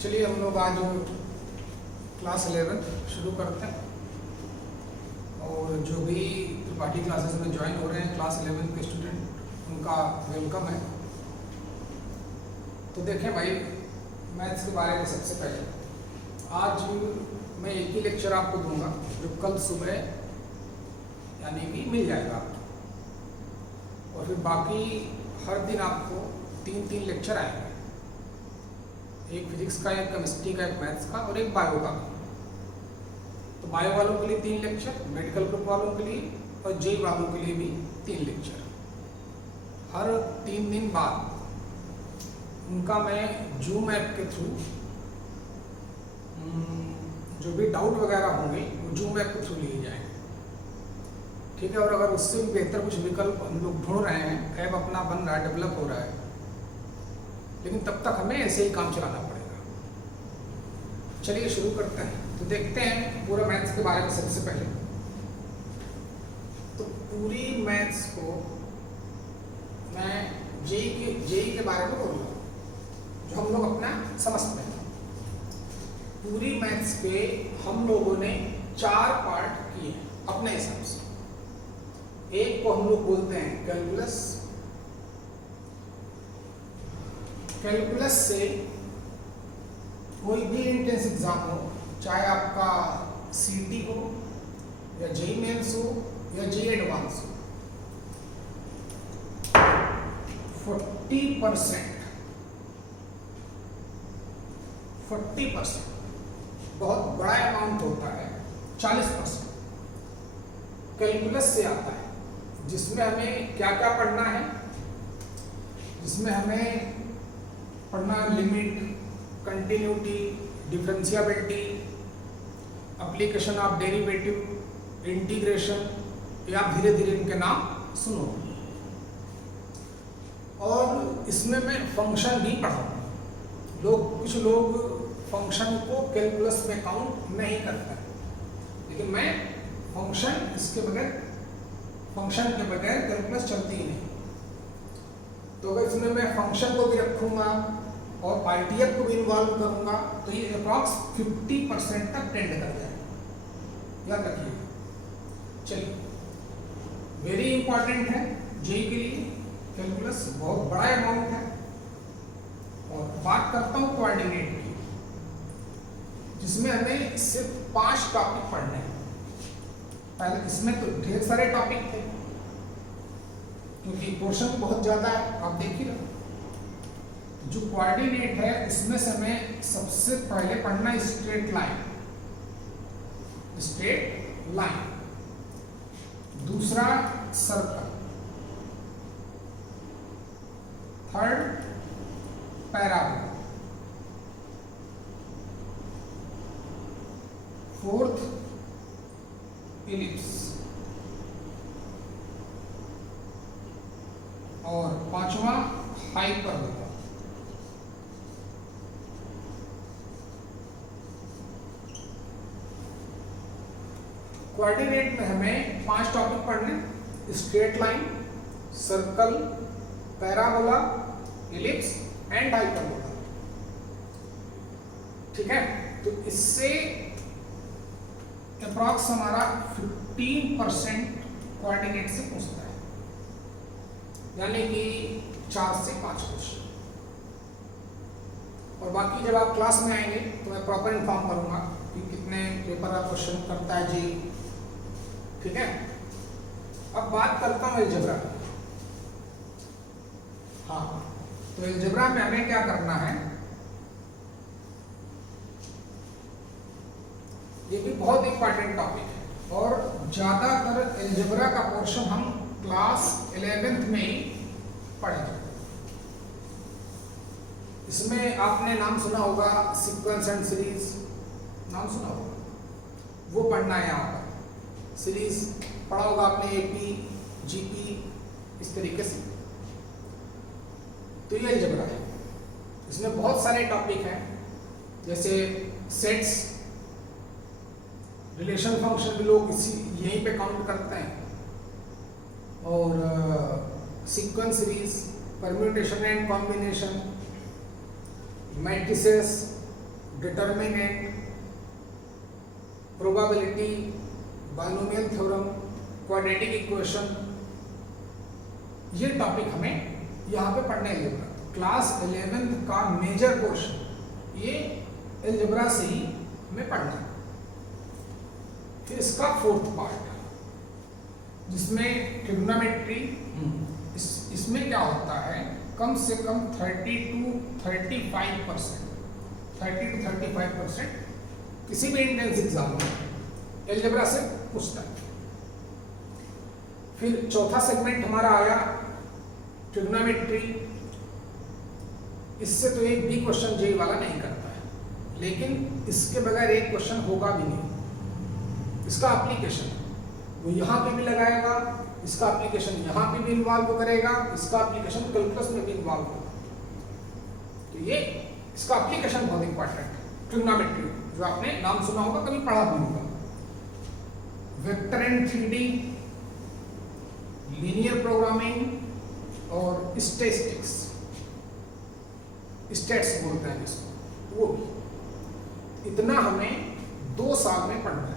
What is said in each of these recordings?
चलिए हम लोग आज क्लास 11 शुरू करते हैं। और जो भी त्रिपाठी क्लासेस में ज्वाइन हो रहे हैं क्लास 11 के स्टूडेंट, उनका वेलकम है। तो देखें भाई, मैथ्स के बारे में सबसे पहले आज मैं एक ही लेक्चर आपको दूंगा जो कल सुबह यानी कि मिल जाएगा आपको, और फिर बाकी हर दिन आपको 3 लेक्चर आएंगे। एक फिजिक्स का, एक केमिस्ट्री का, एक मैथ्स का और एक बायो का। तो बायो वालों के लिए 3 लेक्चर, मेडिकल ग्रुप वालों के लिए और जे वालों के लिए भी 3 लेक्चर। हर 3 दिन बाद उनका मैं जूम ऐप के थ्रू जो भी डाउट वगैरह होंगे वो जूम ऐप के थ्रू लिए जाएंगे, ठीक है। और अगर उससे भी बेहतर कुछ विकल्प हम लोग ढूंढ रहे हैं, ऐप अपना बन रहा है, डेवलप हो रहा है, लेकिन तब तक हमें ऐसे ही काम चलाना पड़ेगा। चलिए शुरू करते हैं। तो देखते हैं पूरा मैथ्स के बारे में। सबसे पहले तो पूरी मैथ्स को मैं जेई के बारे में बोलूँगा, जो हम लोग अपना समझते हैं। पूरी मैथ्स के हम लोगों ने 4 पार्ट किए अपने हिसाब से। एक को हम लोग बोलते हैं कैलकुलस। कैलकुलस से कोई भी एंट्रेंस एग्जाम हो, चाहे आपका सीटी हो या जेई मेंस हो या जेई एडवांस हो, 40% बहुत बड़ा अमाउंट होता है। 40% कैलकुलस से आता है, जिसमें हमें क्या क्या पढ़ना है। जिसमें हमें पढ़ना limit, continuity, differentiability, application of derivative, integration, या धीरे धीरे इनके नाम सुनो। और इसमें मैं फंक्शन भी पढ़ाऊँ। कुछ लोग फंक्शन को कैलकुलस में काउंट नहीं करते, लेकिन मैं फंक्शन के बगैर कैलकुलस चलती ही नहीं। तो अगर इसमें मैं फंक्शन को भी रखूंगा और पाइटियर को भी इन्वॉल्व करूंगा तो ये अप्रॉक्स 50% तक टेंड कर जाएगा। याद रखिएगा। चलिए, वेरी इंपॉर्टेंट है जेई के लिए कैलकुलस, बहुत बड़ा अमाउंट है। और बात करता हूँ कोऑर्डिनेट की, जिसमें हमें सिर्फ 5 टॉपिक पढ़ने हैं। पहले इसमें तो ढेर सारे टॉपिक थे, क्योंकि पोर्शन बहुत ज्यादा है, आप देख ही रहे। जो कोऑर्डिनेट है इसमें से हमें सबसे पहले पढ़ना स्ट्रेट लाइन। दूसरा circle, third parabola, fourth ellipse, और 5वां हाइपरबोला। कोऑर्डिनेट में हमें 5 टॉपिक पढ़ने: straight line, circle, parabola, ellipse and hyperbola. ठीक है। तो इससे अप्रॉक्स हमारा 15% कोऑर्डिनेट से पूछता है, यानी कि 4 से 5 क्वेश्चन। और बाकी जब आप क्लास में आएंगे तो मैं प्रॉपर इन्फॉर्म करूंगा कि कितने पेपर का क्वेश्चन करता है जी। ठीक है। अब बात करता हूँ अलजेब्रा। हाँ, तो अलजेब्रा में हमें क्या करना है, ये भी बहुत इंपॉर्टेंट टॉपिक है। और ज्यादातर अलजेब्रा का पोर्शन हम क्लास 11th में ही पढ़ेंगे। इसमें आपने नाम सुना होगा, सीक्वेंस एंड सीरीज नाम सुना होगा, वो पढ़ना है। यहाँ पर सीरीज पढ़ा होगा आपने, एपी, जीपी, इस तरीके से। तो ये अलजेब्रा है। इसमें बहुत सारे टॉपिक हैं, जैसे सेट्स, रिलेशन फंक्शन भी लोग यहीं पे काउंट करते हैं, और sequence series, permutation and combination, matrices, determinant, probability, binomial theorem, quadratic equation, ये टॉपिक हमें यहाँ पे पढ़ने लगेगा। क्लास 11th का मेजर पोर्शन ये अलजेब्रा से ही हमें पढ़ना है। फिर इसका 4th पार्ट जिसमें ट्रिग्नोमेट्री, इसमें क्या होता है, कम से कम 30 to 35% किसी भी एंट्रेंस एग्जाम में अलजेब्रा से पूछता है। फिर चौथा सेगमेंट हमारा आया ट्रिग्नोमेट्री। इससे तो एक भी क्वेश्चन जेई वाला नहीं करता है, लेकिन इसके बगैर एक क्वेश्चन होगा भी नहीं। इसका एप्लीकेशन वो यहाँ पे भी लगाएगा, इसका एप्लीकेशन यहाँ पे भी इन्वॉल्व करेगा, इसका एप्लीकेशन कैलकुलस में भी इन्वॉल्व होगा। तो ये इसका एप्लीकेशन बहुत इंपॉर्टेंट है। ट्रिग्नोमेट्री जो आपने नाम सुना होगा, कभी पढ़ा भी होगा। Vector and 3D, linear programming और स्टैटिस्टिक्स, स्टैट्स बोलते हैं जिसको, वो भी इतना हमें 2 साल में पढ़ना है।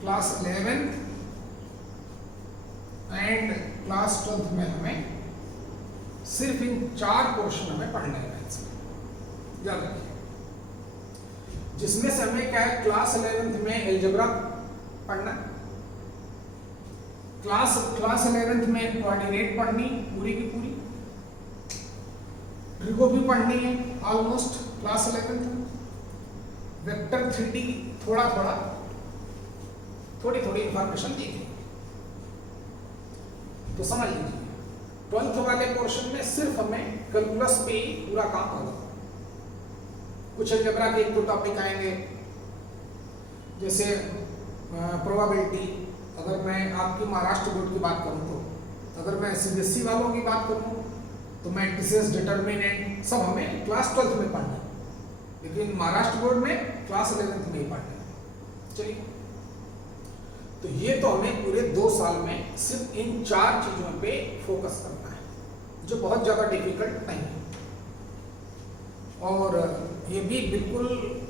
Class 11th and class 12th में हमें सिर्फ इन 4 पोर्शन हमें पढ़ना है मैथ्स में, याद रखिए। जिसमें से हमें क्या है, क्लास 11th में अलजेब्रा पढ़ना, क्लास 11th में कोऑर्डिनेट पढ़नी पूरी की पूरी, ट्रिगो भी पढ़नी है ऑलमोस्ट क्लास 11th में, वेक्टर 3D थोड़ी इंफॉर्मेशन दी गई। तो समझ लीजिए 12th वाले पोर्शन में सिर्फ हमें कैलकुलस पे ही पूरा काम होगा। कुछ अलजेब्रा के 1-2 टॉपिक आएंगे, जैसे प्रोबेबिलिटी। अगर मैं आपकी महाराष्ट्र बोर्ड की बात करूं तो, अगर मैं सीबीएसई वालों की बात करूं तो मैट्रिसेस, डिटर्मिनेंट सब हमें क्लास 12th में पढ़ना है, लेकिन महाराष्ट्र बोर्ड में क्लास 11th में ही पढ़ना है। चलिए, तो ये तो हमें पूरे 2 साल में सिर्फ इन 4 चीजों पे फोकस करना है, जो बहुत ज्यादा डिफिकल्ट नहीं है। और ये भी बिल्कुल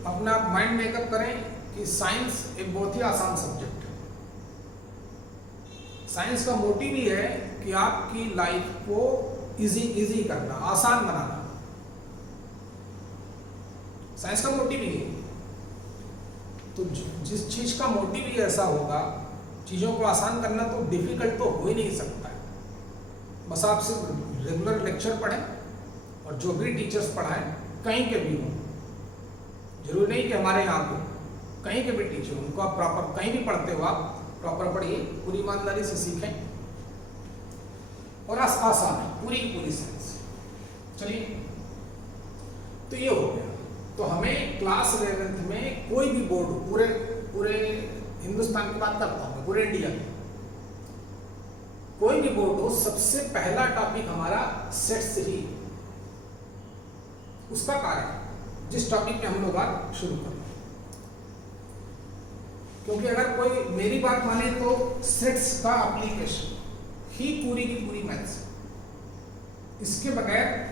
अपना माइंड मेकअप करें कि साइंस एक बहुत ही आसान सब्जेक्ट है। साइंस का मोटिव ही है कि आपकी लाइफ को इजी करना, आसान बनाना। साइंस का मोटिव ही है। तो जिस चीज का मोटिव ही ऐसा होगा, चीजों को आसान करना, तो डिफिकल्ट तो हो ही नहीं सकता है। बस आप सिर्फ रेगुलर लेक्चर पढ़ें और जो भी टीचर्स पढ़ाएं कहीं के भी हों, जरूरी नहीं कि हमारे यहाँ को, कहीं के भी टीचर उनको आप प्रॉपर, कहीं भी पढ़ते हो आप प्रॉपर पढ़िए, पूरी ईमानदारी से सीखें और आसान है पूरी साइंस। चलिए, तो ये हो गया। तो हमें क्लास 11th में कोई भी बोर्ड, पूरे हिंदुस्तान की बात करता हूँ, पूरे इंडिया में कोई भी बोर्ड हो, सबसे पहला टॉपिक हमारा सेट्स ही, उसका कारण जिस टॉपिक में हम लोग आज शुरू कर रहे हैं। क्योंकि अगर कोई मेरी बात माने तो सेट्स का एप्लीकेशन ही पूरी की पूरी मैथ्स, इसके बगैर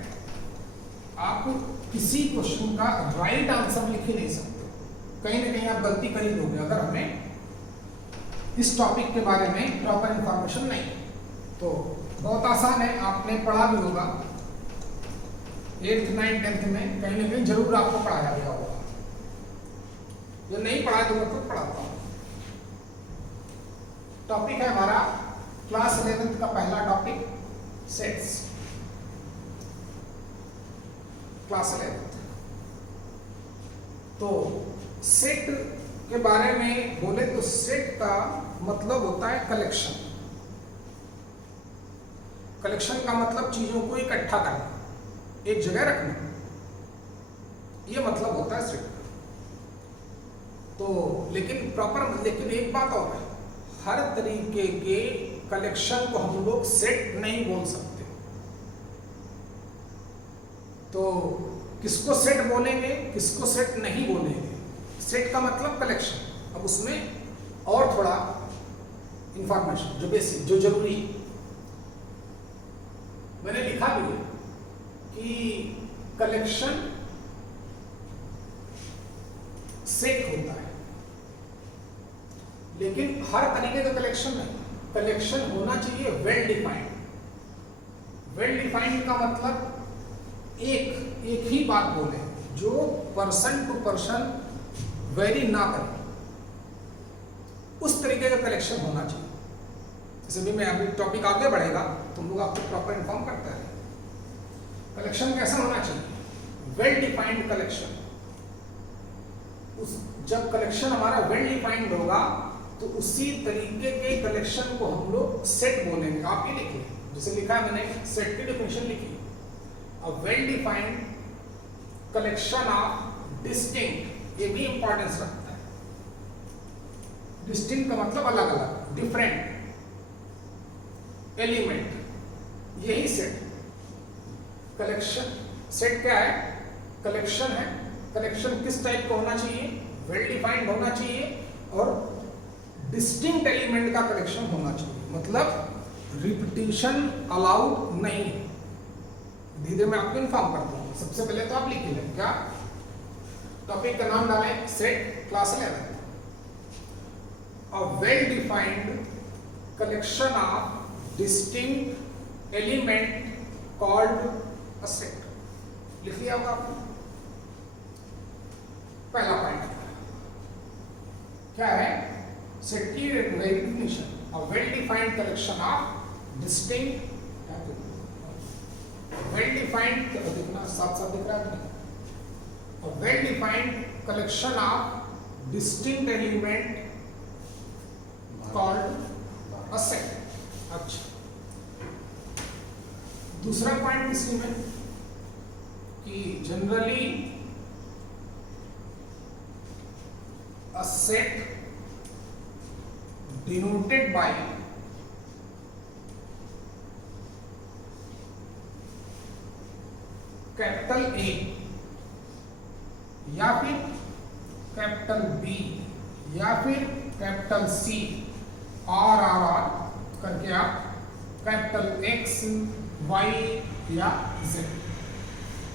आप किसी क्वेश्चन का राइट आंसर लिख ही नहीं सकते। कहीं ना कहीं आप गलती कर ही दोगे अगर हमें इस टॉपिक के बारे में प्रॉपर इंफॉर्मेशन नहीं है। तो बहुत आसान है, आपने पढ़ा भी होगा 8th, 9th, 10th में कहीं ना कहीं जरूर आपको पढ़ाया गया होगा। जो नहीं पढ़ा तो मैं खुद पढ़ाता हूँ। टॉपिक है हमारा क्लास 11th का पहला टॉपिक सेट्स। क्लास 11th तो सेट के बारे में बोले तो सेट का मतलब होता है कलेक्शन। कलेक्शन का मतलब चीजों को इकट्ठा करना, एक जगह रखना, ये मतलब होता है सेट का। तो लेकिन एक बात और है, हर तरीके के कलेक्शन को हम लोग सेट नहीं बोल सकते। तो किसको सेट बोलेंगे, किसको सेट नहीं बोलेंगे। सेट का मतलब कलेक्शन। अब उसमें और थोड़ा इंफॉर्मेशन जो बेसिक, जो जरूरी है, मैंने लिखा भी है कि कलेक्शन सेट होता है। लेकिन हर तरीके का कलेक्शन नहीं, कलेक्शन होना चाहिए वेल डिफाइंड। वेल डिफाइंड का मतलब एक ही बात बोले जो पर्सन टू पर्सन वेरी ना करे, उस तरीके का कलेक्शन होना चाहिए। जैसे भी मैं अभी टॉपिक आगे बढ़ेगा तुम लोग आपको प्रॉपर इन्फॉर्म करता है। कलेक्शन कैसा होना चाहिए? Well defined collection. जब कलेक्शन हमारा वेल डिफाइंड होगा तो उसी तरीके के कलेक्शन को हम लोग सेट बोलेंगे। आप ये लिखिए, जैसे लिखा है मैंने, सेट की डेफिनेशन लिखी, a well defined collection of distinct, ये भी इंपॉर्टेंस रखता है। डिस्टिंक्ट का मतलब अलग अलग, डिफरेंट एलिमेंट, यही सेट। कलेक्शन सेट क्या है? कलेक्शन है। कलेक्शन किस टाइप का होना चाहिए? वेल डिफाइंड होना चाहिए और डिस्टिंक्ट एलिमेंट का कलेक्शन होना चाहिए, मतलब रिपीटिशन अलाउड नहीं। धीरे धीरे मैं आपको इन्फॉर्म करता हूँ। सबसे पहले तो आप लिख लें, क्या टॉपिक का नाम डालें, set, class 11। A well defined collection of distinct element called a set. लिख लिया होगा आपने। पहला पॉइंट क्या है? सेट की definition, a well defined collection of distinct, well defined, देखना साथ साथ दिख रहा है, a well defined collection of distinct element called a set. अच्छा, दूसरा पॉइंट इसमें कि generally a set denoted by capital A या फिर कैपिटल B या फिर कैपिटल C, R करके आप कैपिटल X, Y या Z,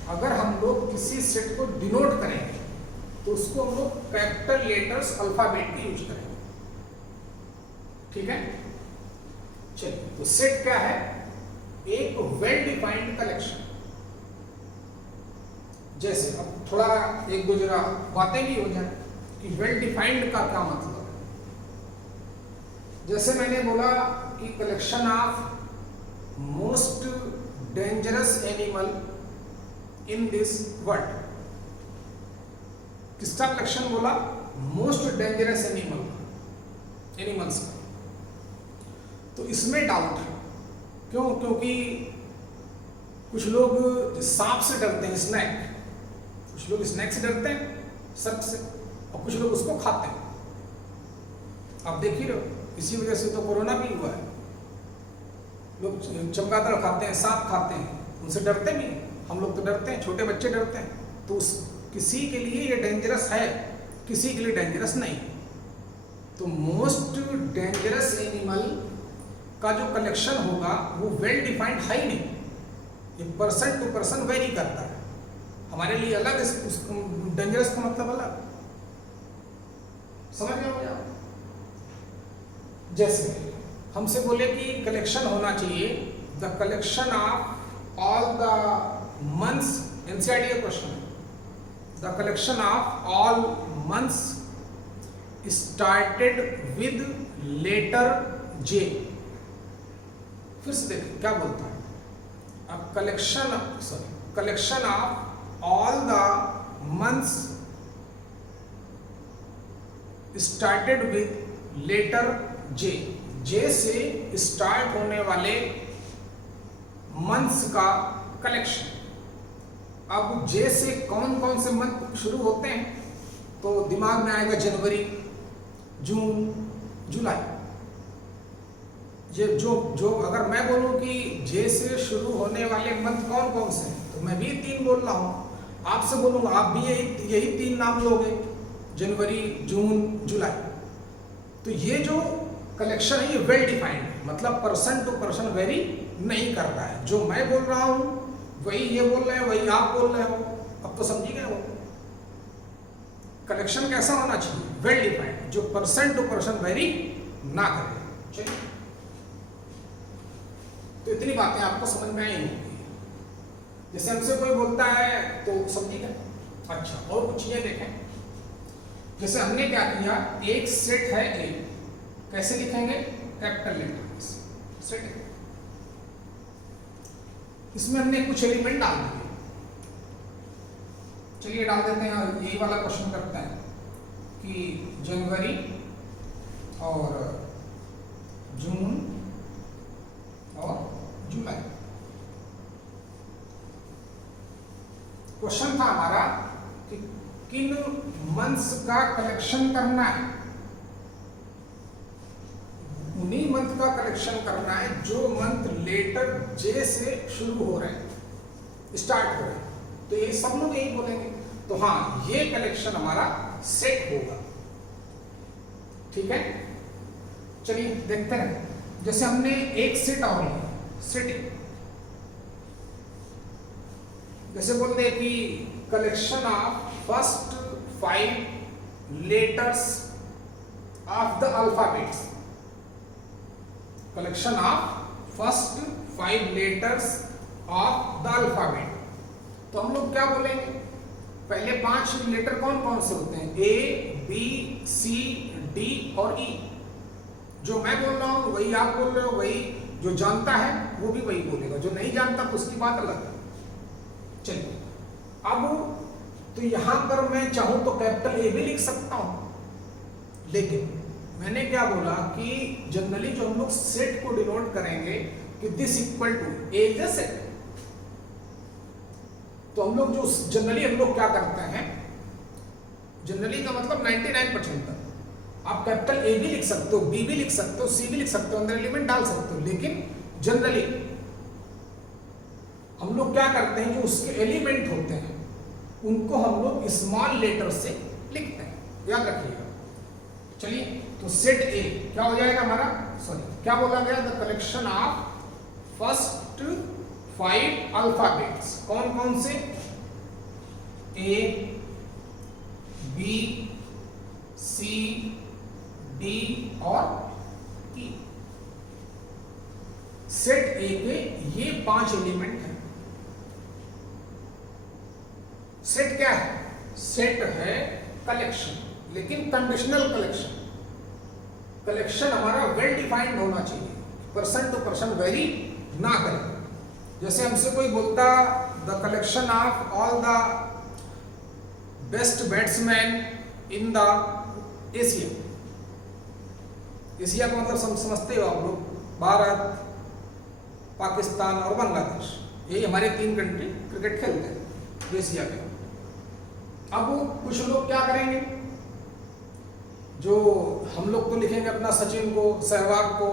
अगर हम लोग किसी सेट को डिनोट करें तो उसको हम लोग कैपिटल लेटर्स अल्फाबेट में यूज करेंगे। ठीक है, चलिए, तो सेट क्या है? एक वेल डिफाइंड कलेक्शन। जैसे अब थोड़ा एक दो जरा बातें भी हो जाए कि वेल डिफाइंड का क्या मतलब है। जैसे मैंने बोला कि collection of most dangerous animal in this world, किसका कलेक्शन बोला? मोस्ट डेंजरस एनिमल्स का। तो इसमें डाउट है, क्यों? क्योंकि कुछ लोग सांप से डरते हैं, स्नैक, कुछ लोग स्नैक से डरते हैं, सर्प से, और कुछ लोग उसको खाते हैं। आप देख ही रहे हो, इसी वजह से तो कोरोना भी हुआ है। लोग चमगादड़ खाते हैं, सांप खाते हैं, उनसे डरते भी। हम लोग तो डरते हैं, छोटे बच्चे डरते हैं। तो किसी के लिए ये डेंजरस है, किसी के लिए डेंजरस नहीं। तो मोस्ट डेंजरस एनिमल का जो कलेक्शन होगा वो वेल डिफाइंड है ही नहीं, ये पर्सन टू पर्सन वेरी करता है। हमारे लिए अलग, डेंजरस का मतलब अलग, समझ गए हो? जैसे हमसे बोले कि कलेक्शन होना चाहिए, the collection of all the months, NCERT का क्वेश्चन है, the collection of all months started with letter J. फिर से देखिए क्या बोलता है। अब collection of all the months started with letter J, J से स्टार्ट होने वाले मंथ्स का कलेक्शन। अब जे से कौन कौन से मंथ शुरू होते हैं? तो दिमाग में आएगा जनवरी, जून, जुलाई। ये जो अगर मैं बोलूं कि जे से शुरू होने वाले मंथ कौन कौन से हैं, तो मैं भी 3 बोल रहा हूं। आपसे बोलूंगा, आप भी यही 3 नाम लोगे, जनवरी, जून, जुलाई। तो ये जो कलेक्शन है ये वेल डिफाइंड, मतलब पर्सन टू पर्सन वेरी नहीं कर रहा है। जो मैं बोल रहा हूं वही ये बोल रहे हैं, वही आप बोल रहे हो। अब तो समझी गए हो। कलेक्शन कैसा होना चाहिए, वेल डिफाइंड, जो पर्सन टू पर्सन वेरी ना करे। चलिए, तो इतनी बातें आपको समझ में आई होंगी। जैसे हमसे कोई बोलता है तो समझिए। अच्छा, और कुछ चीजें देखें। जैसे हमने क्या किया, एक सेट है ए, कैसे लिखेंगे, कैपिटल लेटर सेट है। इसमें हमने कुछ एलिमेंट डाल दिए। चलिए डाल देते हैं, यही वाला क्वेश्चन करते हैं कि जनवरी और जून और जुलाई। क्वेश्चन था हमारा कि किन मंथ्स का कलेक्शन करना है। उन्हीं मंथ का कलेक्शन करना है जो मंथ लेटर जे से शुरू हो रहे हैं, स्टार्ट हो रहे हैं। तो ये सब लोग यही बोलेंगे, तो हाँ, ये कलेक्शन हमारा सेट होगा। ठीक है, चलिए देखते हैं। जैसे हमने एक सेट और लिया, सेटिंग, जैसे बोलते हैं कि collection of first 5 letters of the alphabets, collection of first 5 letters of the alphabet. तो हम लोग क्या बोलेंगे, पहले 5 लेटर कौन कौन से होते हैं, ए बी सी डी और ई। जो मैं बोल रहा हूं वही आप बोल रहे हो, वही जो जानता है वो भी वही बोलेगा, जो नहीं जानता तो उसकी बात अलग है। चलिए, अब तो यहां पर मैं चाहूं तो कैपिटल ए भी लिख सकता हूं, लेकिन मैंने क्या बोला कि जनरली जो हम लोग सेट को डिनोट करेंगे कि this equal to A is a set. तो हम लोग जो जनरली हम लोग क्या करते हैं, जनरली का मतलब 99% तक आप कैपिटल ए भी लिख सकते हो, बी भी लिख सकते हो, सी भी लिख सकते हो, अंदर एलिमेंट डाल सकते हो, लेकिन जनरली हम लोग क्या करते हैं, जो उसके एलिमेंट होते हैं उनको हम लोग स्मॉल लेटर से लिखते हैं, याद रखिएगा। चलिए, तो सेट ए क्या हो जाएगा हमारा, सॉरी क्या बोला गया, the collection of first 5 alphabets. कौन कौन से, ए बी सी डी और ई। सेट ए के ये 5 एलिमेंट हैं। सेट क्या है, सेट है कलेक्शन, लेकिन कंडीशनल कलेक्शन। कलेक्शन हमारा वेल डिफाइंड होना चाहिए, पर्सन टू पर्सन वेरी ना करें। जैसे हमसे कोई बोलता the collection of all the best batsman in the Asia. Asia का मतलब समझते हो आप लोग, भारत, पाकिस्तान और बांग्लादेश, यही हमारे 3 कंट्री क्रिकेट खेलते हैं एशिया के। अब कुछ लोग क्या करेंगे, जो हम लोग तो लिखेंगे अपना सचिन को, सहवाग को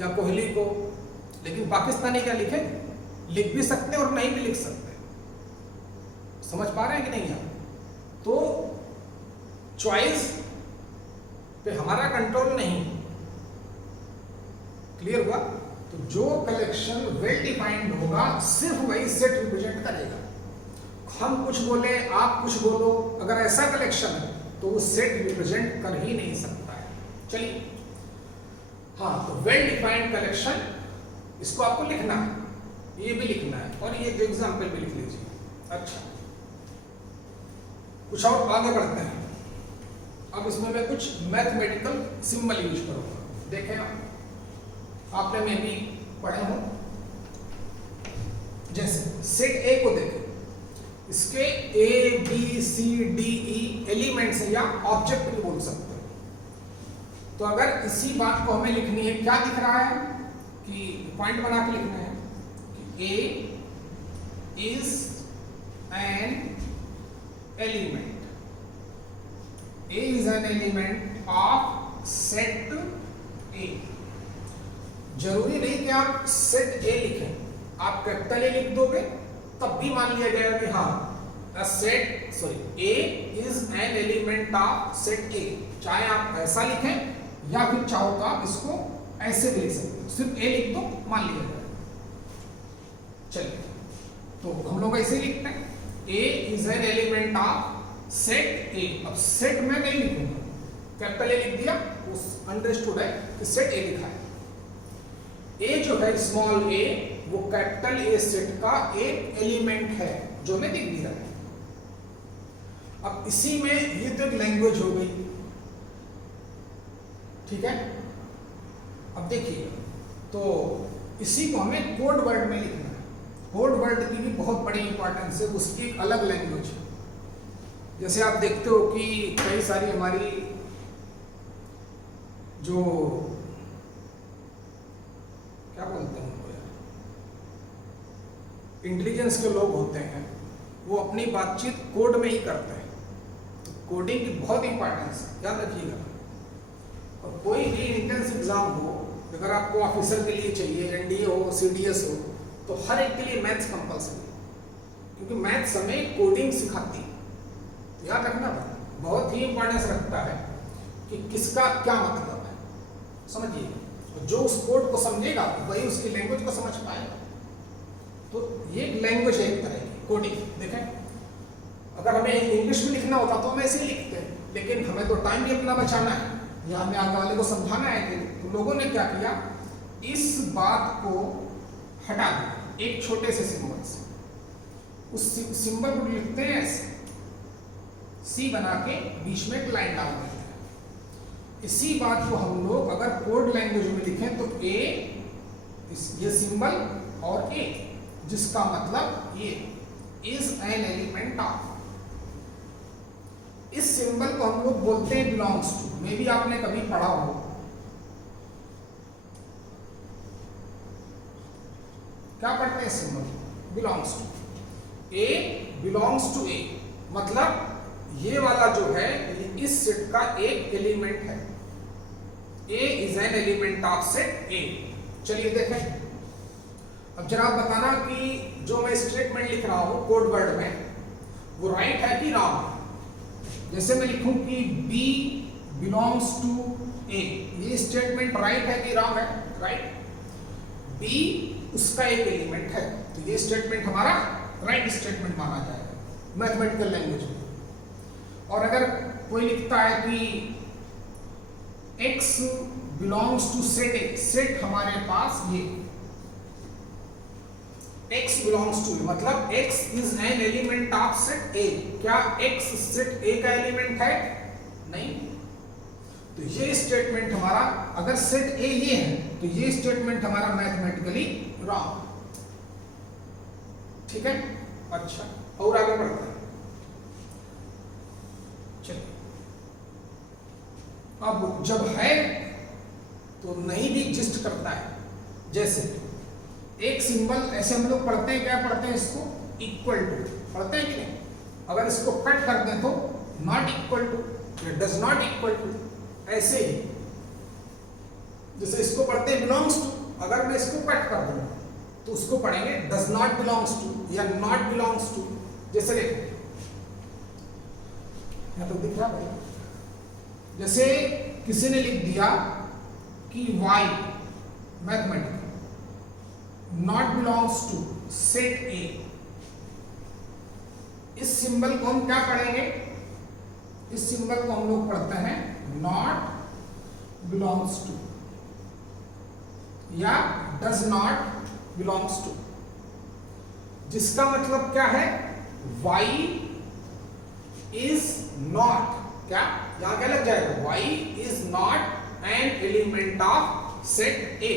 या कोहली को, लेकिन पाकिस्तानी क्या लिखेंगे, लिख भी सकते हैं और नहीं भी लिख सकते। समझ पा रहे हैं कि नहीं आप? तो चॉइस पे हमारा कंट्रोल नहीं, क्लियर हुआ? तो जो कलेक्शन वेल डिफाइंड होगा सिर्फ वही सेट रिप्रेजेंट करेगा। हम कुछ बोले, आप कुछ बोलो, अगर ऐसा कलेक्शन है तो वो सेट रिप्रेजेंट कर ही नहीं सकता है। चलिए, हाँ, तो वेल डिफाइंड कलेक्शन, इसको आपको लिखना है, ये भी लिखना है, और ये एग्जाम्पल भी लिख लीजिए। अच्छा, कुछ और आगे बढ़ते हैं। अब इसमें मैं कुछ मैथमेटिकल सिंबल यूज करूंगा। देखें, आपने में भी पढ़े हो, जैसे सेट ए को देखें, इसके A B C D E elements या ऑब्जेक्ट भी बोल सकते हैं। तो अगर इसी बात को हमें लिखनी है, क्या दिख रहा है कि पॉइंट बना के लिखना है कि A is an element, A is an element of set A. जरूरी नहीं कि आप सेट ए लिखें, आप कैपिटल ए लिख दोगे तब भी मान लिया जाएगा कि हाँ set A is an element of set ए। चाहे आप ऐसा लिखें या फिर चाहो तो आप इसको ऐसे भी लिख सकते हो, सिर्फ ए लिख दो, मान लिया जाएगा। चलिए, तो हम लोग ऐसे लिखते हैं, A is an element of set A. अब सेट मैं नहीं लिखूंगा, कैपिटल ए लिख दिया, उस अंडरस्टूड है कि सेट ए लिखा है। ए जो है स्मॉल ए वो कैपिटल ए सेट का एक एलिमेंट है जो मैं लिख दिया है। अब इसी में ये तो एक लैंग्वेज हो गई, ठीक है। अब देखिए, तो इसी को हमें कोड वर्ड में लिखना है। कोड वर्ड की भी बहुत बड़ी इंपॉर्टेंस है, उसकी एक अलग लैंग्वेज है। जैसे आप देखते हो कि कई सारी हमारी जो क्या बोलते हैं उनको यार, इंटेलिजेंस के लोग होते हैं, वो अपनी बातचीत कोड में ही करते हैं। तो कोडिंग की बहुत इंपॉर्टेंस है, याद रखिएगा। और कोई भी एंट्रेंस एग्जाम हो, अगर आपको ऑफिसर के लिए चाहिए, एनडीए हो, सीडीएस हो, तो हर एक के लिए मैथ्स कंपल्सरी है, क्योंकि मैथ्स हमें कोडिंग सिखाती है। तो याद रखना बहुत ही इंपॉर्टेंस रखता है कि किसका क्या मतलब है, समझिए। जो उस कोड को समझेगा वही उसकी लैंग्वेज को समझ पाएगा। तो ये एक लैंग्वेज है एक तरह की कोडिंग। देखें, अगर हमें इंग्लिश में लिखना होता तो हम ऐसे ही लिखते हैं, लेकिन हमें तो टाइम भी अपना बचाना है, या हमें आगे वाले को समझाना है कि तो लोगों ने क्या किया, इस बात को हटा दिया एक छोटे से सिंबल से। उस सिंबल को लिखते हैं ऐसे, सी बना के बीच में एक लाइन डाल देते हैं। इसी बात को हम लोग अगर कोड लैंग्वेज में लिखें तो ए, ये सिंबल और ए, जिसका मतलब ये इज एन एलिमेंट ऑफ। इस सिंबल को हम लोग बोलते हैं बिलोंग्स टू। मे भी आपने कभी पढ़ा हो, क्या पढ़ते हैं symbol, belongs to. A belongs to A, मतलब ये वाला जो है ये इस सेट का एक एलिमेंट है। A is an element of set A. चलिए देखें, अब जरा आप बताना कि जो मैं स्टेटमेंट लिख रहा हूं कोड वर्ड में, वो राइट है कि रॉन्ग। जैसे मैं लिखूं कि बी बिलोंग्स टू ए, ये स्टेटमेंट राइट है कि रॉन्ग है, राइट। बी उसका एक एलिमेंट है, तो ये स्टेटमेंट हमारा राइट स्टेटमेंट माना जाएगा मैथमेटिकल लैंग्वेज में। और अगर कोई लिखता है कि x belongs to set A, set हमारे पास ये x बिलोंग्स टू, मतलब x is an element of set A. क्या x सेट ए का एलिमेंट है? नहीं। तो ये स्टेटमेंट हमारा, अगर सेट ए ये है तो ये स्टेटमेंट हमारा मैथमेटिकली रॉन्ग, ठीक है। अच्छा, और आगे बढ़ते हैं। चलिए, अब जब है तो नहीं भी एग्जिस्ट करता है। जैसे एक सिंबल ऐसे हम लोग पढ़ते हैं, क्या पढ़ते हैं इसको, इक्वल टू पढ़ते हैं कि नहीं। अगर इसको कट कर दें तो नॉट इक्वल टू या डज नॉट इक्वल टू, ऐसे ही जैसे इसको पढ़ते हैं बिलोंग्स टू, अगर मैं इसको कट कर दूं तो उसको पढ़ेंगे डज नॉट बिलोंग्स टू या नॉट बिलोंग्स टू। जैसे देखो या तो दिख रहा है, जैसे किसी ने लिख दिया कि y mathematical not belongs to set A, इस सिंबल को हम क्या पढ़ेंगे, इस सिंबल को हम लोग पढ़ते हैं नॉट बिलोंग्स टू या डज नॉट बिलोंग्स टू, जिसका मतलब क्या है, y इज नॉट, क्या यहां क्या लग जाएगा, y is not an element of set ए।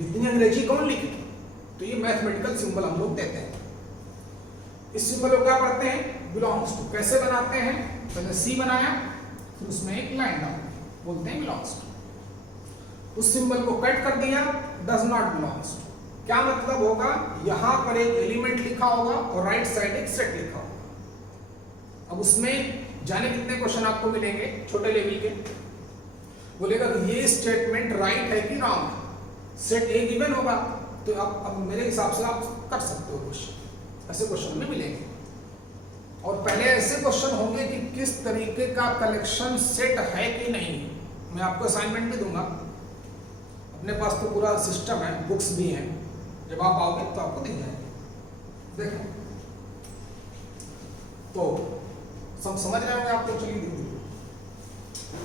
इतनी अंग्रेजी कौन लिखे, तो ये मैथमेटिकल सिंबल हम लोग देते हैं। इस सिंबल को क्या पढ़ते हैं, बिलोंग्स टू। कैसे बनाते हैं, पहले सी बनाया, फिर उसमें एक लाइन डाल बोलते हैं बिलोंग्स टू। उस सिंबल को कट कर दिया, डज नॉट बिलोंग्स टू। क्या मतलब होगा, यहां पर एक एलिमेंट लिखा होगा और राइट साइड एक सेट लिखा होगा। अब उसमें जाने कितने क्वेश्चन आपको मिलेंगे छोटे लेवल के, बोलेगा कि ये स्टेटमेंट राइट है कि रॉन्ग है, सेट ए गिवन होगा, तो अब मेरे हिसाब से आप कर सकते हो क्वेश्चन, ऐसे क्वेश्चन में मिलेंगे। और पहले ऐसे क्वेश्चन होंगे कि किस तरीके का कलेक्शन सेट है कि नहीं। मैं आपको असाइनमेंट भी दूंगा, अपने पास तो पूरा सिस्टम है, बुक्स भी हैं, जब आप आओगे तो आपको दिख जाएंगे। देखो तो सब समझ रहे होंगे आप तो। चलिए देखिए,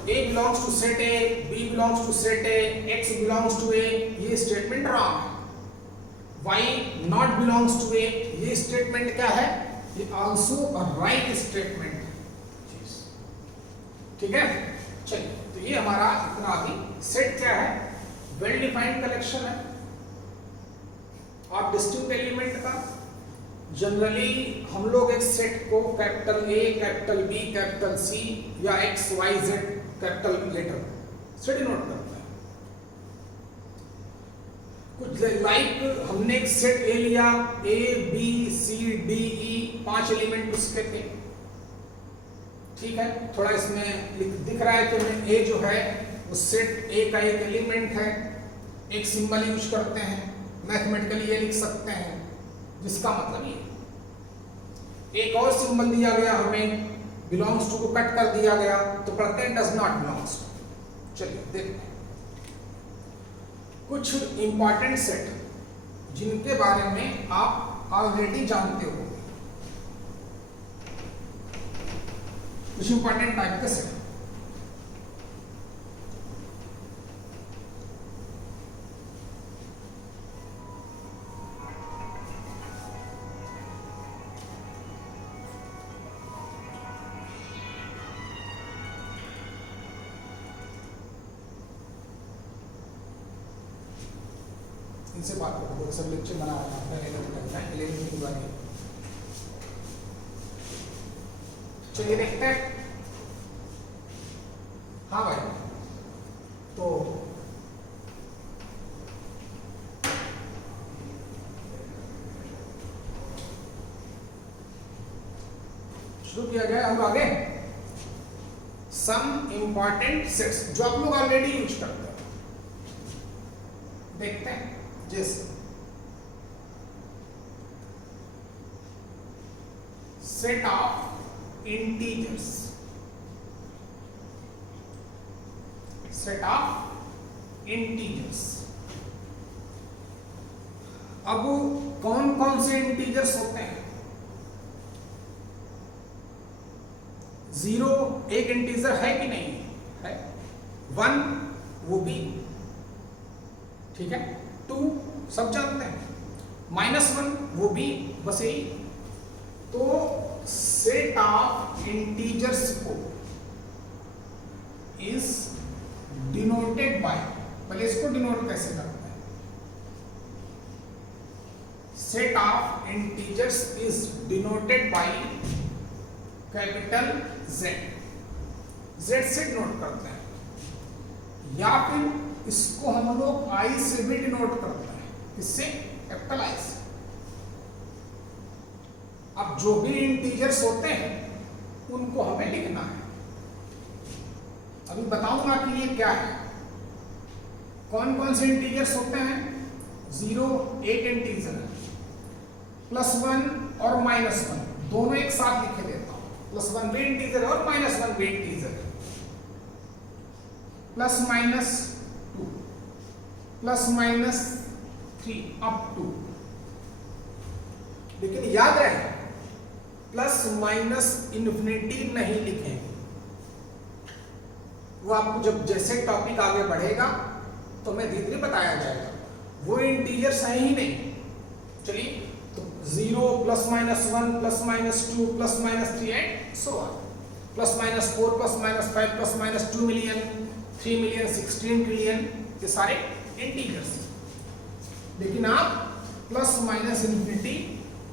A belongs to set A, B belongs to set A, X belongs to A, ये स्टेटमेंट रॉन्ग है। Y not belongs to A, ये स्टेटमेंट क्या है? ये also a right स्टेटमेंट। ठीक है, चलिए तो ये हमारा इतना अभी सेट क्या है, वेल डिफाइंड कलेक्शन है और डिस्टिंक्ट एलिमेंट का। जनरली हम लोग एक सेट को capital A, capital B, capital C या X Y Z capital letter से डिनोट करते हैं। कुछ लाइक हमने एक सेट ए लिया, A B C D E 5 element उसके थे। ठीक है, थोड़ा इसमें दिख रहा है कि मैं ए जो है वो सेट ए का एक एलिमेंट है। एक सिंबल यूज करते हैं, मैथमेटिकली ये लिख सकते हैं जिसका मतलब ये। एक और सिंबल दिया गया हमें, बिलोंग्स टू को कट कर दिया गया तो पढ़ते हैं डज नॉट बिलोंग्स टू। चलिए देखते हैं कुछ इंपॉर्टेंट सेट जिनके बारे में आप ऑलरेडी जानते हो, कुछ इंपॉर्टेंट टाइप के सेट। इनसे बात करो, सब लेक्चर बना रहा है पहले 11 की बात है। चलिए देखते हैं। हाँ भाई, तो शुरू किया गया हम आगे। सम इंपॉर्टेंट सेट्स जो आप लोग ऑलरेडी यूज करते हैं, देखते हैं। जैसे set of integers, set of integers. अब कौन कौन से इंटीजर्स होते हैं? 0 एक इंटीजर है कि नहीं है? 1 वो भी, ठीक है। 2 सब जानते हैं, -1 वो भी, बस यही। तो सेट ऑफ इंटीजर्स को इज डिनोटेड बाय, पहले इसको डिनोट कैसे करते हैं? Set of integers is denoted by capital Z, Z से डिनोट करते हैं, या फिर इसको हम लोग I से भी डिनोट करते हैं। किससे? कैपिटल I से। अब जो भी इंटीजर्स होते हैं उनको हमें लिखना है। अभी बताऊंगा कि ये क्या है, कौन कौन से इंटीजर्स होते हैं। 0 एक इंटीजर है, +1 और -1 दोनों एक साथ लिखे देता हूं। +1 भी इंटीजर और -1 भी इंटीजर, +-2 +-3 अप टू। लेकिन याद रहे +-इन्फिनिटी नहीं लिखेंगे, वो आपको जब जैसे टॉपिक आगे बढ़ेगा तो मैं धीरे धीरे बताया जाएगा। वो इंटीजर्स हैं ही नहीं। चलिए तो 0 +-1 +-2 +-3 and so on, +-4 +-5 +-2 million 3 million 16 trillion, ये सारे इंटीजर्स। लेकिन आप +-इन्फिनिटी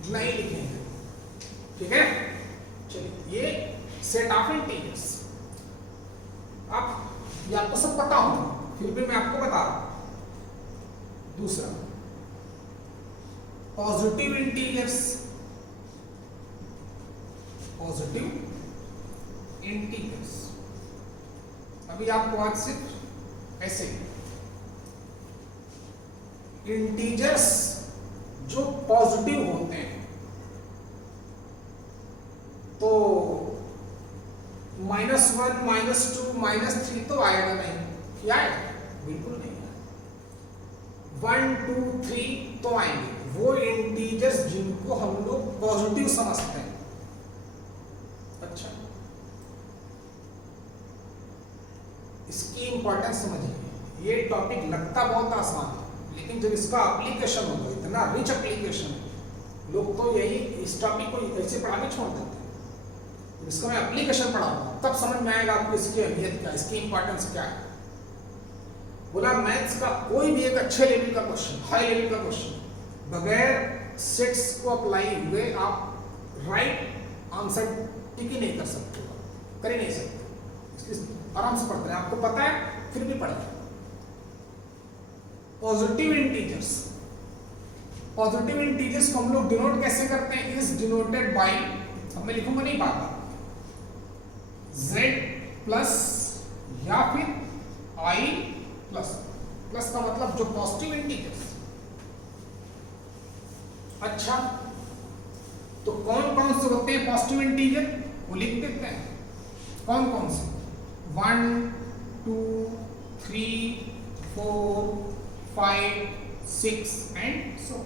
नहीं लिखेंगे, ठीक है। चलिए ये सेट ऑफ इंटीजर्स। अब ये आपको सब पता हो, फिर भी मैं आपको बता रहा हूं। दूसरा पॉजिटिव इंटीजर्स, पॉजिटिव इंटीजर्स। अभी आपको आज सिर्फ ऐसे इंटीजर्स जो पॉजिटिव होते हैं, तो -1 -2 -3 तो आएगा नहीं, क्या आएगा? बिल्कुल नहीं आएगा। 1 2 3 तो आएंगे, वो इंटीजर्स जिनको हम लोग पॉजिटिव समझते हैं। अच्छा, टॉपिक लगता बहुत आसान है, लेकिन जब इसका एप्लीकेशन होगा, इतना रिच एप्लीकेशन है, लोग तो यही इस टॉपिक को ऐसे पढ़ा के छोड़ देते हैं। इसका मैं एप्लीकेशन पढ़ाऊंगा तब समझ में आएगा आपको इसकी अहमियत क्या, इसकी इंपॉर्टेंस क्या है। बोला मैथ्स का कोई भी एक अच्छे लेवल का क्वेश्चन, हाई लेवल का क्वेश्चन, बगैर सेट्स को अप्लाई हुए आप राइट आंसर टिक ही नहीं कर सकते, कर ही नहीं सकते। इसलिए आराम से पढ़ते हैं, आपको पता है फिर भी पढ़ते हैं। पॉजिटिव इंटीजर्स, पॉजिटिव इंटीजर्स को हम लोग डिनोट कैसे करते हैं? इज डिनोटेड बाय, अब मैं लिखूंगा नहीं बार बार, z प्लस या फिर i प्लस, प्लस का मतलब जो पॉजिटिव इंटीजर्स। अच्छा, तो कौन कौन से होते हैं पॉजिटिव इंटीजर, वो लिख देते हैं। कौन कौन से? 1 2 3 4 5 6 एंड सो।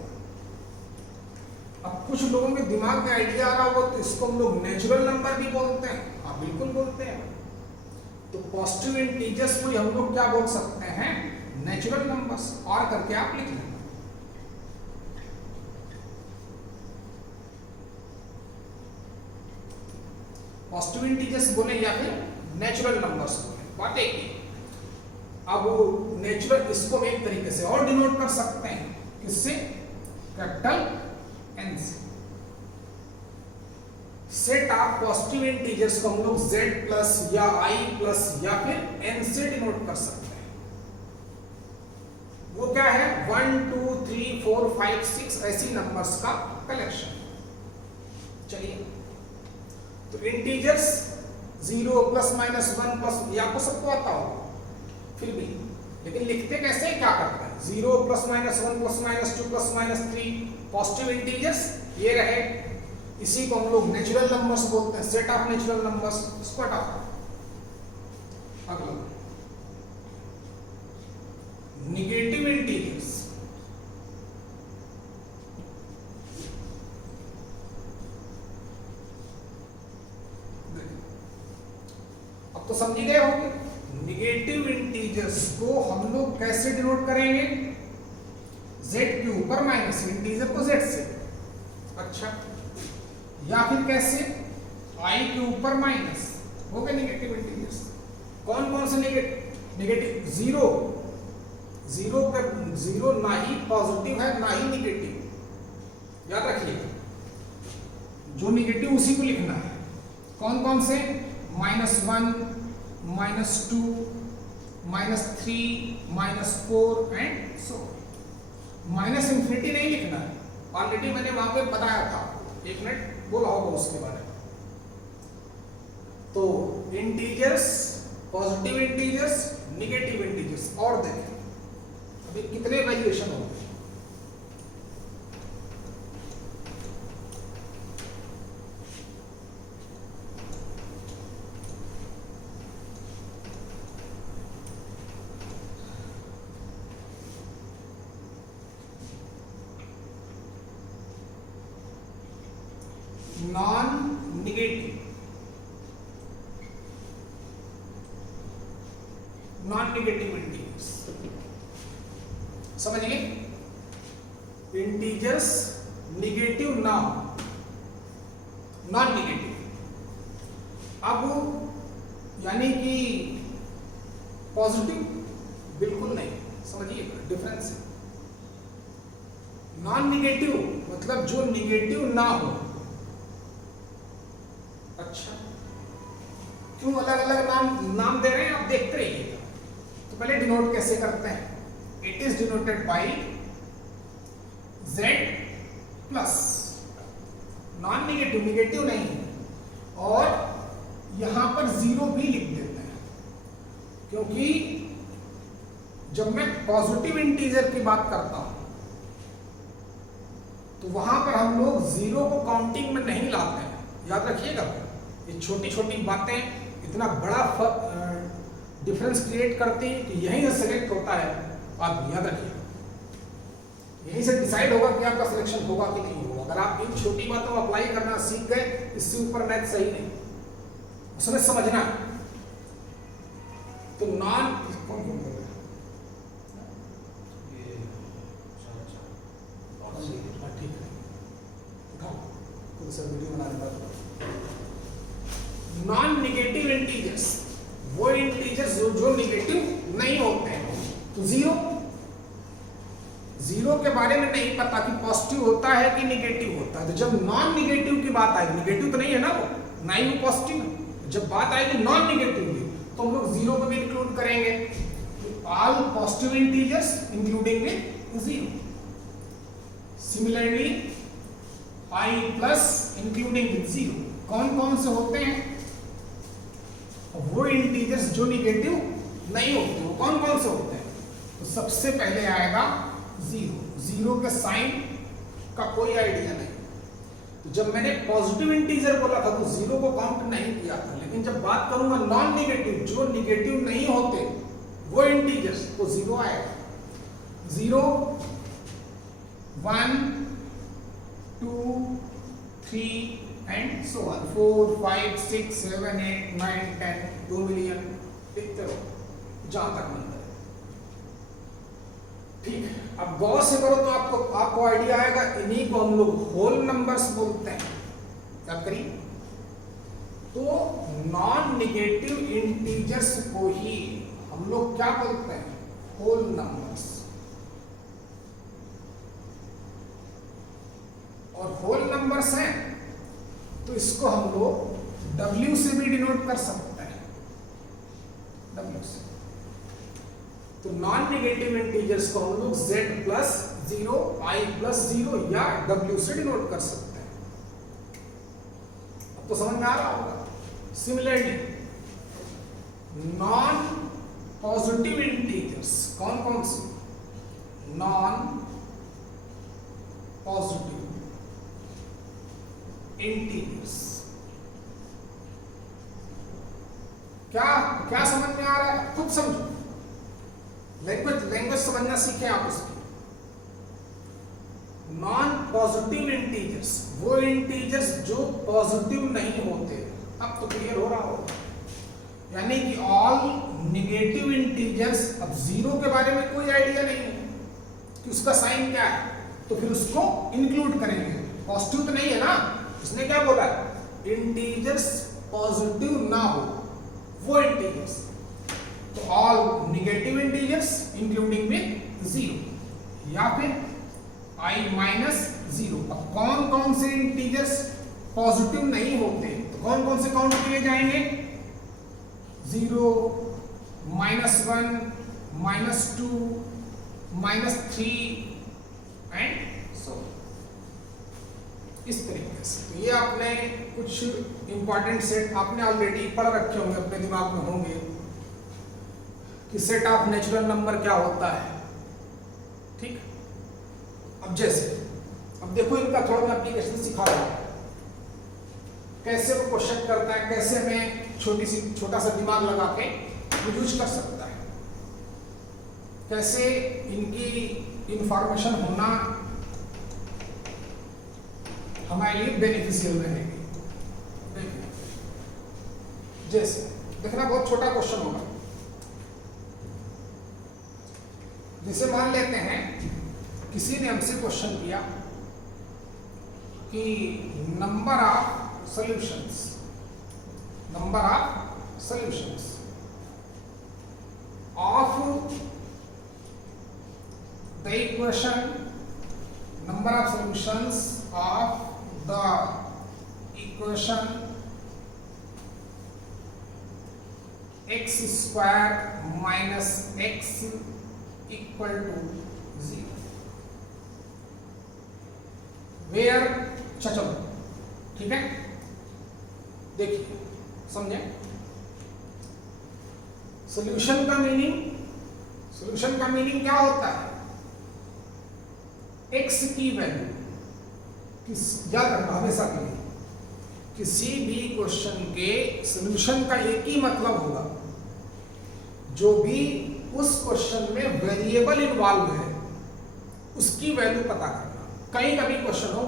अब कुछ लोगों के दिमाग में आइडिया आ रहा होगा तो इसको हम लोग नेचुरल नंबर भी बोलते हैं। हाँ बिल्कुल बोलते हैं। तो पॉजिटिव इंटीजर्स को हम लोग क्या बोल सकते हैं? Natural numbers. और करके आप लिख लें। पॉजिटिव इंटीजर्स बोले या फिर नेचुरल नंबर्स बोले, बात एक ही। अब नेचुरल इसको एक तरीके से और डिनोट कर सकते हैं, किससे? कैपिटल एन से। सेट ऑफ पॉजिटिव इंटीजर्स को हम लोग z प्लस या i प्लस या फिर n से डिनोट कर सकते हैं। वो क्या है? 1 2 3 4 5 6 ऐसी नंबर्स का कलेक्शन। चलिए, तो इंटीजर्स 0 प्लस माइनस 1 प्लस, ये आपको सबको आता होगा फिर भी, लेकिन लिखते कैसे, क्या करते हैं? 0 plus minus 1 plus minus 2 plus minus 3 positive integers ये रहे, इसी को हम लोग नेचुरल नंबर्स बोलते हैं, सेट ऑफ नेचुरल नंबर्स। इसको हटाओ। अगला निगेटिव इंटीजर्स। अब तो समझ गए होंगे निगेटिव इंटीजर्स को हम लोग कैसे डिनोट करेंगे? z के ऊपर माइनस, इंटीजर को z से। अच्छा, या फिर कैसे? i के ऊपर माइनस, हो गए निगेटिव इंटीजर्स। कौन कौन से निगेटिव? 0 ना ही पॉजिटिव है ना ही निगेटिव, याद रखिए। जो निगेटिव उसी को लिखना है। कौन कौन से? -1 -2 -3 -4 एंड सो। माइनस इंफिनिटी नहीं लिखना है, ऑलरेडी मैंने वहां पे बताया था, 1 मिनट बोला होगा उसके बारे में। तो integers, positive integers, negative integers. और देखें अभी कितने वैल्यूएशन हो गए। Non negative, non negative integers, समझिए। इंटीजर्स निगेटिव ना हो, नॉन निगेटिव। अब यानी कि पॉजिटिव बिल्कुल नहीं, समझिए डिफरेंस है। नॉन निगेटिव मतलब जो निगेटिव ना हो। अच्छा, क्यों अलग अलग नाम दे रहे हैं, आप देखते रहिएगा। तो पहले डिनोट कैसे करते हैं? It is denoted by z plus, non negative, negative नहीं है, और यहां पर 0 भी लिख देते हैं, क्योंकि जब मैं पॉजिटिव इंटीजर की बात करता हूं तो वहां पर हम लोग 0 को काउंटिंग में नहीं लाते हैं, याद रखिएगा। ये छोटी छोटी बातें इतना बड़ा डिफरेंस क्रिएट करती हैं कि यहीं से सेलेक्ट होता है। आप याद रखिएगा, यहीं से डिसाइड होगा कि आपका सिलेक्शन होगा कि नहीं होगा। अगर आप इन छोटी बातों को अप्लाई करना सीख गए, इससे ऊपर मैथ सही नहीं, उसमें समझना। तो नॉन तो सर वीडियो बनाने का नॉन निगेटिव इंटीजर्स, वो इंटीजर्स जो निगेटिव नहीं होते हैं। तो जीरो के बारे में नहीं पता कि पॉजिटिव होता है कि निगेटिव होता है। तो जब नॉन निगेटिव की बात आएगी, निगेटिव तो नहीं है ना वो, ना ही वो पॉजिटिव है, जब बात आएगी नॉन निगेटिव की तो हम लोग जीरो को भी इंक्लूड करेंगे। All positive integers including with zero. Similarly I plus including with zero. कौन कौन से होते हैं? वो इंटीजर्स जो निगेटिव नहीं होते, वो कौन कौन से होते हैं? तो सबसे पहले आएगा जीरो। जीरो के साइन का कोई आइडिया नहीं। तो जब मैंने पॉजिटिव इंटीजर बोला था तो जीरो को काउंट नहीं किया था, लेकिन जब बात करूंगा नॉन निगेटिव, जो निगेटिव नहीं होते वो इंटीजर्स, तो जीरो आएगा। 0 1 2 3 एंड सो ऑन, 4 5 6 7 8 9 10 2 मिलियन, लिखते रहो जहां तक मन करे। ठीक, अब गौर से करो तो आपको आइडिया आएगा। इन्हीं को हम लोग होल नंबर्स बोलते हैं। याद करिए, तो नॉन निगेटिव इंटीजर्स को ही हम लोग क्या बोलते हैं? Whole numbers. और होल नंबर्स हैं तो इसको हम लोग W से भी डिनोट कर सकते हैं, W से। तो नॉन निगेटिव इंटीजर्स को हम लोग Z प्लस 0, I प्लस 0 या W से डिनोट कर सकते हैं। अब तो समझ में आ रहा होगा। सिमिलरली नॉन पॉजिटिव इंटीजर्स कौन कौन से? Non positive integers. क्या समझ में आ रहा है? खुद समझो, लैंग्वेज समझना सीखें आप उसकी। नॉन पॉजिटिव इंटीजर्स, वो इंटीजर्स जो पॉजिटिव नहीं होते। अब तो क्लियर हो रहा होगा। यानी कि ऑल निगेटिव इंटीजर्स, अब जीरो के बारे में कोई आइडिया नहीं है कि उसका साइन क्या है, तो फिर उसको इंक्लूड करेंगे। पॉजिटिव तो नहीं है ना, इसने क्या बोला? इंटीजर्स पॉजिटिव ना हो वो इंटीजर्स। तो all negative integers including with zero, या फिर I माइनस 0। अब कौन कौन से इंटीजर्स पॉजिटिव नहीं होते, तो कौन कौन से काउंट किए जाएंगे? 0, -1, -2, -3 एंड सो, इस तरीके से। तो ये आपने कुछ इंपॉर्टेंट सेट आपने ऑलरेडी पढ़ रखे होंगे, अपने दिमाग में होंगे कि सेट ऑफ नेचुरल नंबर क्या होता है। ठीक, अब अब देखो इनका थोड़ा मैं एप्लीकेशन सिखा रहा हूं, कैसे वो क्वेश्चन करता है, कैसे मैं छोटा सा दिमाग लगा के यूज कर सकता है, कैसे इनकी इंफॉर्मेशन होना हमारे लिए बेनिफिशियल रहेगी। देखिए, जैसे देखना बहुत छोटा क्वेश्चन होगा। जैसे मान लेते हैं किसी ने हमसे क्वेश्चन किया कि number of solutions of the equation, number of solutions of the equation x square minus x equal to 0, where, चलो ठीक है। देखिए समझे, सॉल्यूशन का मीनिंग क्या होता है? x की वैल्यू याद रखना हमेशा के लिए, किसी भी क्वेश्चन के सॉल्यूशन का एक ही मतलब होगा, जो भी उस क्वेश्चन में वेरिएबल इन्वॉल्व है उसकी वैल्यू पता करना। कहीं का भी क्वेश्चन हो,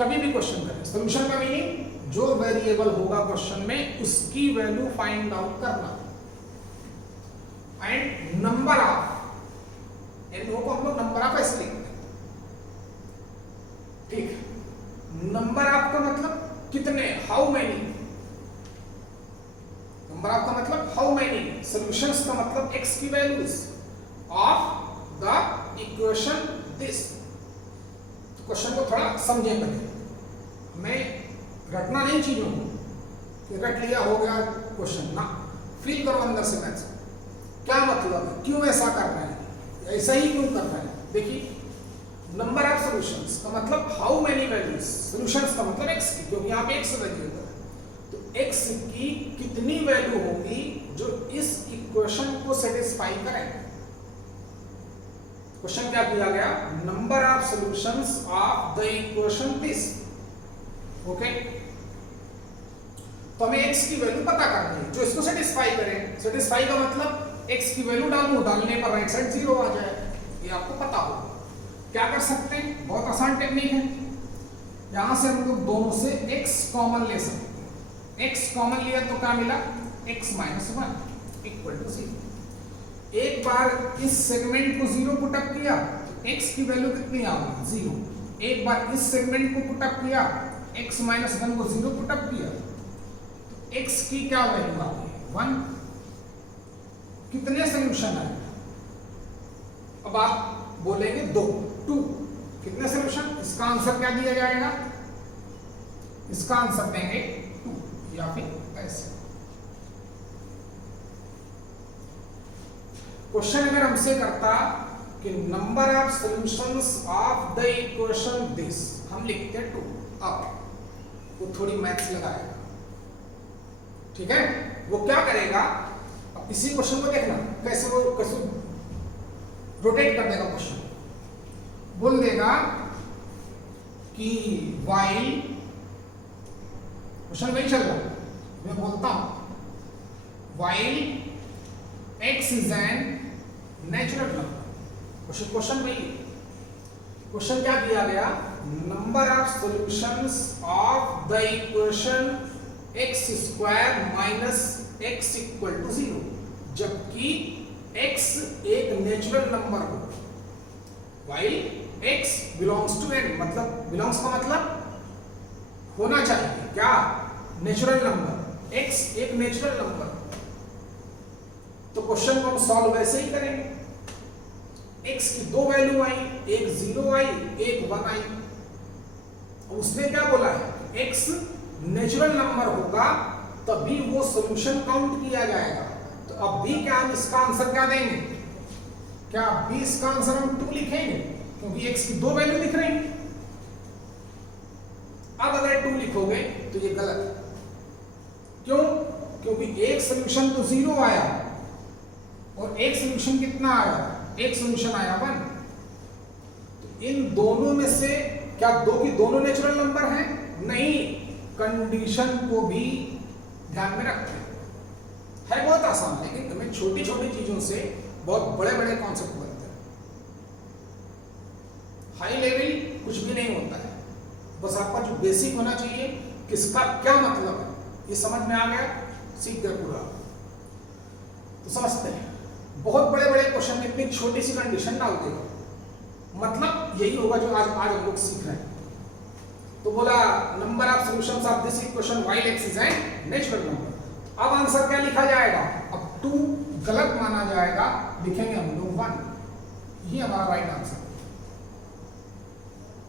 कभी भी क्वेश्चन करें, सॉल्यूशन का मीनिंग जो वेरिएबल होगा क्वेश्चन में उसकी वैल्यू फाइंड आउट करना। एंड नंबर ऑफ, एन को हम लोग नंबर ऑफ ऐसे लिखते हैं। ठीक, नंबर ऑफ का मतलब कितने, हाउ मैनी, नंबर ऑफ का मतलब हाउ मैनी, सॉल्यूशंस का मतलब x की values of the equation this. तो क्वेश्चन को थोड़ा समझे पहले, हमें रटना नहीं चीजों को कि रट लिया हो गया क्वेश्चन ना, फील करो अंदर से मैथ्स क्या मतलब है, क्यों ऐसा कर रहे हैं, ऐसा ही क्यों कर रहे हैं। देखिए नंबर ऑफ सॉल्यूशंस का मतलब हाउ मेनी वैल्यूज, सॉल्यूशंस का मतलब x की, क्योंकि यहाँ पे x वैल्यू है, तो x की कितनी वैल्यू होगी जो इस इक्वेशन को सेटिस्फाई करे। क्वेश्चन क्या दिया गया, number of solutions of the equation this. Okay, तो हमें x की वैल्यू पता करनी है जो इसको सेटिस्फाई करे। सेटिस्फाई का मतलब x की वैल्यू डालूं, डालने पर राइट साइड 0 आ जाए, ये आपको पता होगा। क्या कर सकते हैं, बहुत आसान टेक्निक है, यहां से हम लोग दोनों से x कॉमन ले सकते हैं। x कॉमन लिया तो क्या मिला, x माइनस 1 इक्वल टू 0। एक बार इस सेगमेंट को 0 पुट अप किया तो x की वैल्यू कितनी आ गई, 0। एक बार इस सेगमेंट को पुट अप किया, x माइनस 1 को 0 पुट अप किया तो x की क्या वैल्यू आ गई, 1। कितने सॉल्यूशन आए, अब आप बोलेंगे 2, कितने सॉल्यूशन, इसका आंसर क्या दिया जाएगा, इसका आंसर देंगे 2 या फिर ऐसे। क्वेश्चन अगर हमसे करता कि number of solutions of the equation this, हम लिखते 2, अब वो थोड़ी मैथ्स लगाएगा, ठीक है। वो क्या करेगा, अब इसी क्वेश्चन को देखना कैसे वो रोटेट कर देगा क्वेश्चन, बोल देगा कि while, क्वेश्चन वही चल रहा है, मैं बोलता हूं while x is an natural number, question वही है। क्वेश्चन क्या दिया गया, number of solutions of the equation x square minus x equal to 0, जबकि x एक नेचुरल नंबर हो, while x belongs to n, मतलब belongs का मतलब होना चाहिए क्या, नेचुरल नंबर, x एक नेचुरल नंबर। तो क्वेश्चन को हम सॉल्व वैसे ही करेंगे, x की 2 वैल्यू आई, एक 0 आई, एक 1 आई। उसने क्या बोला है, x नेचुरल नंबर होगा तभी वो सॉल्यूशन काउंट किया जाएगा। तो अब भी क्या हम इसका आंसर क्या देंगे, क्या भी इसका आंसर हम 2 लिखेंगे, क्योंकि x की 2 वैल्यू दिख रही। अब अगर 2 लिखोगे तो ये गलत है, क्यों, क्योंकि एक सॉल्यूशन तो 0 आया और एक सॉल्यूशन कितना आया, एक सॉल्यूशन आया 1। तो इन दोनों में से क्या 2 की दोनों नेचुरल नंबर हैं, नहीं, कंडीशन को भी ध्यान में रखते हैं। है बहुत आसान, लेकिन हमें छोटी छोटी चीजों से बहुत बड़े बड़े कॉन्सेप्ट बनते हैं। हाई लेवल कुछ भी नहीं होता है, बस आपका जो बेसिक होना चाहिए किसका क्या मतलब है, ये समझ में आ गया, सीख गए पूरा तो समझते हैं। बहुत बड़े बड़े क्वेश्चन में इतनी छोटी सी कंडीशन डाल देगा, मतलब यही होगा जो आज हम लोग सीख रहे हैं। तो बोला number of solutions of this equation while x is an natural number. अब आंसर क्या लिखा जाएगा, अब 2 गलत माना जाएगा, लिखेंगे हम लोग 1, ये हमारा राइट आंसर।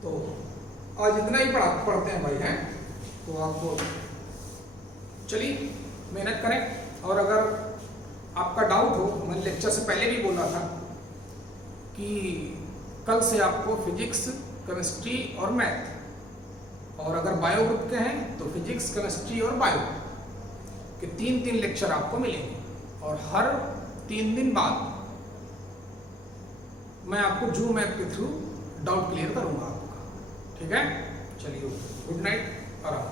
तो आज इतना ही पढ़ते हैं भाई, हैं तो आपको चलिए मेहनत करें। और अगर आपका डाउट हो, मैंने लेक्चर से पहले भी बोला था कि कल से आपको फिजिक्स, केमिस्ट्री और मैथ, और अगर बायो ग्रुप के हैं तो फिजिक्स, केमिस्ट्री और बायो के 3 लेक्चर आपको मिलेंगे। और हर 3 दिन बाद मैं आपको जूम ऐप के थ्रू डाउट क्लियर करूंगा आपका, ठीक है। चलिए, गुड नाइट और आप